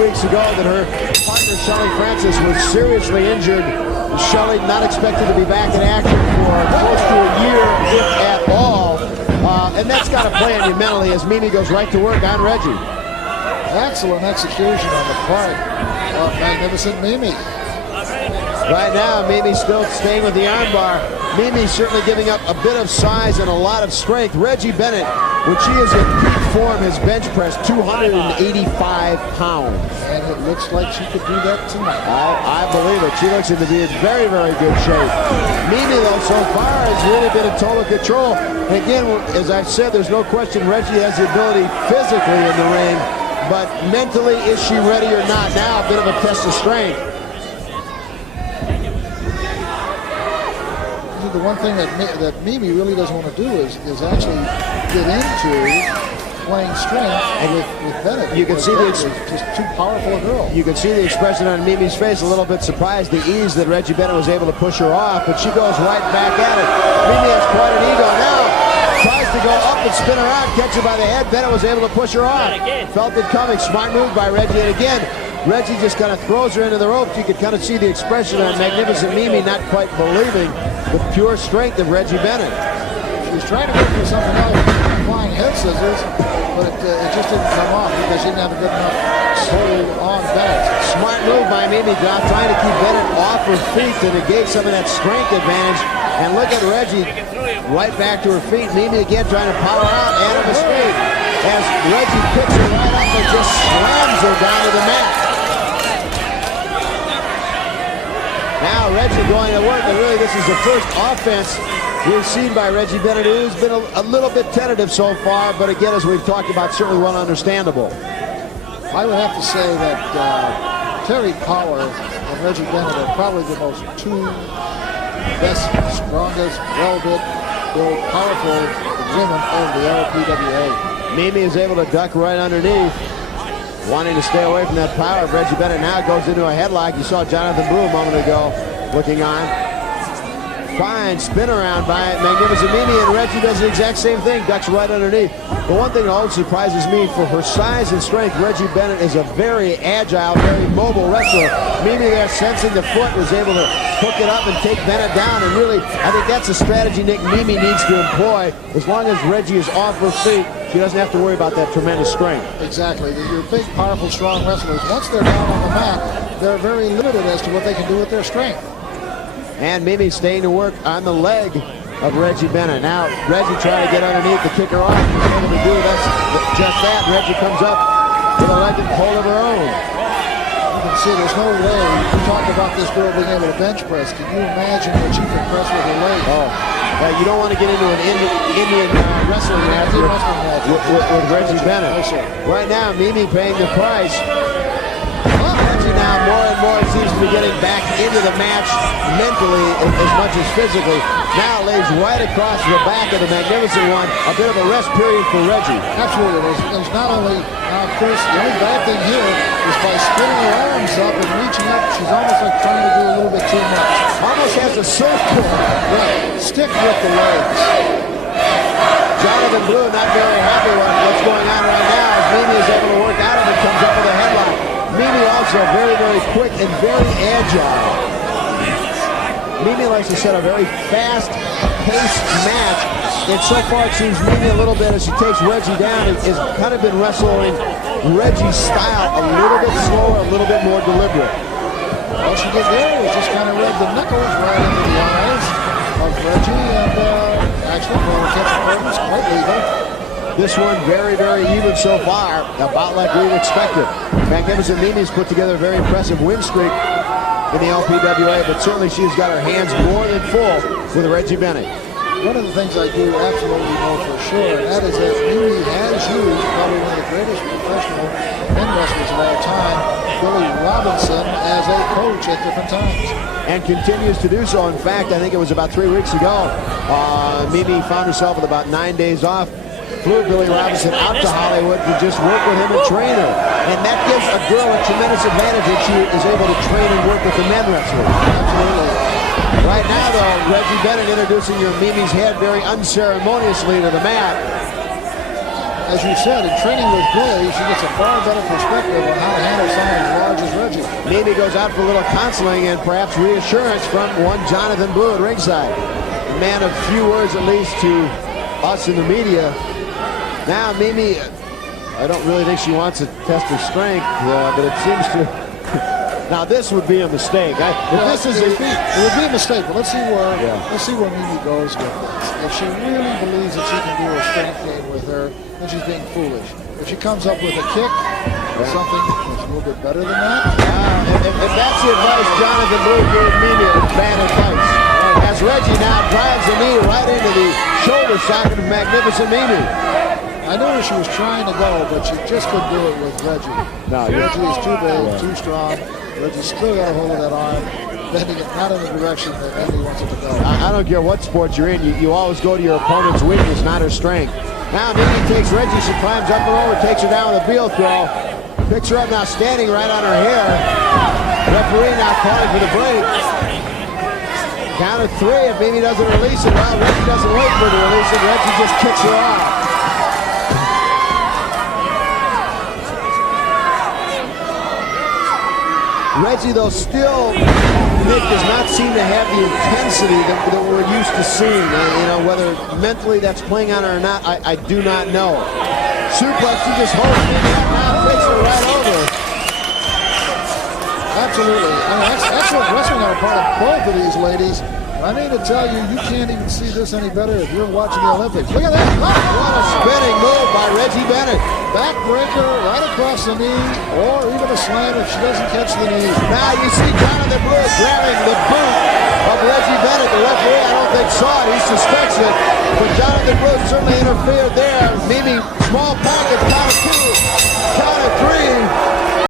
weeks ago that her partner, Shelly Francis, was seriously injured. Shelly not expected to be back in action for close to a year, if at all. And that's got to play on you mentally as Mimi goes right to work on Reggie. Excellent execution on the part of Magnificent Mimi. Right now, Mimi still staying with the armbar. Mimi certainly giving up a bit of size and a lot of strength. Reggie Bennett, when she is in peak form, has bench pressed 285 pounds. And it looks like she could do that tonight. I believe it. She looks to be in very, very good shape. Mimi, though, so far has really been in total control. And again, as I've said, there's no question Reggie has the ability physically in the ring, but mentally, is she ready or not? Now, a bit of a test of strength. The one thing that Mimi really doesn't want to do is actually get into playing strength with Bennett. You can see just too powerful a girl. You can see the expression on Mimi's face, a little bit surprised, the ease that Reggie Bennett was able to push her off, but she goes right back at it. Mimi has quite an ego now. Tries to go up and spin around, catch her by the head. Bennett was able to push her off. Felt it coming. Smart move by Reggie. And again, Reggie just kind of throws her into the ropes. You could kind of see the expression on Magnificent Mimi not quite believing the pure strength of Reggie Bennett. She was trying to go for something else, flying head scissors, but it just didn't come off because she didn't have a good enough hold on Bennett. Smart move by Mimi, trying to keep Bennett off her feet to negate some of that strength advantage. And look at Reggie right back to her feet. Mimi again trying to power out and on the street as Reggie picks her right up and just slams her down to the mat. Now Reggie going to work, and really this is the first offense we've seen by Reggie Bennett, who's been a little bit tentative so far, but again, as we've talked about, certainly well understandable. I would have to say that Terry Power and Reggie Bennett are probably the two best, strongest, well-built, powerful women of the LPWA. Mimi is able to duck right underneath, wanting to stay away from that power. Reggie Bennett now goes into a headlock. You saw Jonathan Brew a moment ago looking on. Fine spin around by Magnificent Mimi, and Reggie does the exact same thing, ducks right underneath. The one thing that always surprises me, for her size and strength, Reggie Bennett is a very agile, very mobile wrestler. Mimi there, sensing the foot, was able to hook it up and take Bennett down, and really, I think that's a strategy Nick Mimi needs to employ. As long as Reggie is off her feet, she doesn't have to worry about that tremendous strength. Exactly. Your big, powerful, strong wrestlers, once they're down on the mat, they're very limited as to what they can do with their strength. And Mimi staying to work on the leg of Reggie Bennett. Now, Reggie trying to get underneath to kick her off. She's able to do just that. Reggie comes up with a leg and hold of her own. You can see there's no way. You talk about this girl being able to bench press. Can you imagine what she can press with her leg? Oh, you don't want to get into an Indian wrestling match with Reggie Bennett. Right now, Mimi paying the price. Now more and more seems to be getting back into the match mentally as much as physically. Now lays right across the back of the Magnificent One. A bit of a rest period for Reggie. Absolutely. There's not only, of course, the only bad thing here is by spinning her arms up and reaching up, she's almost like trying to do a little bit too much. Almost has a surfboard. Right. Stick with the legs. Jonathan Blue not very happy with what's going on right now as Mimi is able to work out of it, comes up with a headlock. Mimi also very, very quick and very agile. Mimi likes to set a very fast-paced match. And so far it seems Mimi a little bit, as she takes Reggie down, has kind of been wrestling Reggie's style a little bit slower, a little bit more deliberate. All she did there was just kind of rub the knuckles right into the eyes of Reggie, and actually, for the catch purpose, quite legal. This one very, very even so far, about like we'd expected. Magnificent Mimi's put together a very impressive win streak in the LPWA, but certainly she's got her hands more than full with Reggie Bennett. One of the things I do absolutely know for sure, and that is that Mimi has used probably one of the greatest professional men wrestlers of all time, Billy Robinson, as a coach at different times. And continues to do so. In fact, I think it was about 3 weeks ago, Mimi found herself with about 9 days off. Flew Billy Robinson out to Hollywood to just work with him and train her. And that gives a girl a tremendous advantage that she is able to train and work with the men wrestlers. Absolutely. Right now, though, Reggie Bennett introducing your Mimi's head very unceremoniously to the mat. As you said, in training with Billy, she gets a far better perspective on how to handle some of Mimi goes out for a little counseling and perhaps reassurance from one Jonathan Blue at ringside. A man of few words, at least to us in the media. Now Mimi, I don't really think she wants to test her strength, but it seems to. Now this would be a mistake. It would be a mistake, but let's see where Mimi goes with this. If she really believes that she can do a strength game with her, then she's being foolish. If she comes up with a kick or something that's a little bit better than that. If that's the advice Jonathan Blue gave Mimi, it's bad advice. As Reggie now drives the knee right into the shoulder socket of magnificent Mimi. I knew she was trying to go, but she just couldn't do it with Reggie. No, Reggie is too big, too strong. Reggie still got a hold of that arm, bending it not in the direction that Andy wants it to go. I don't care what sport you're in, you always go to your opponent's weakness, not her strength. Now Mimi takes Reggie, she climbs up and over, takes her down with a heel throw. Picks her up now standing right on her hair. Referee now calling for the break. Count of 3, if Mimi doesn't release it, well, Reggie doesn't wait for her to release it, Reggie just kicks her off. Reggie, though, still, Nick, does not seem to have the intensity that we're used to seeing. Whether mentally that's playing on her or not, I do not know. Suplex, he just holds Mimi up now, takes her right over. Absolutely. I mean, excellent wrestling on the part of both of these ladies. I mean to tell you, you can't even see this any better if you're watching the Olympics. Look at that. What a spinning move by Reggie Bennett. Backbreaker right across the knee, or even a slam if she doesn't catch the knee. Now you see Jonathan Blue grabbing the boot of Reggie Bennett. The referee, I don't think, saw it. He suspects it. But Jonathan Blue certainly interfered there. Mimi, small pocket, count of 2, count of 3.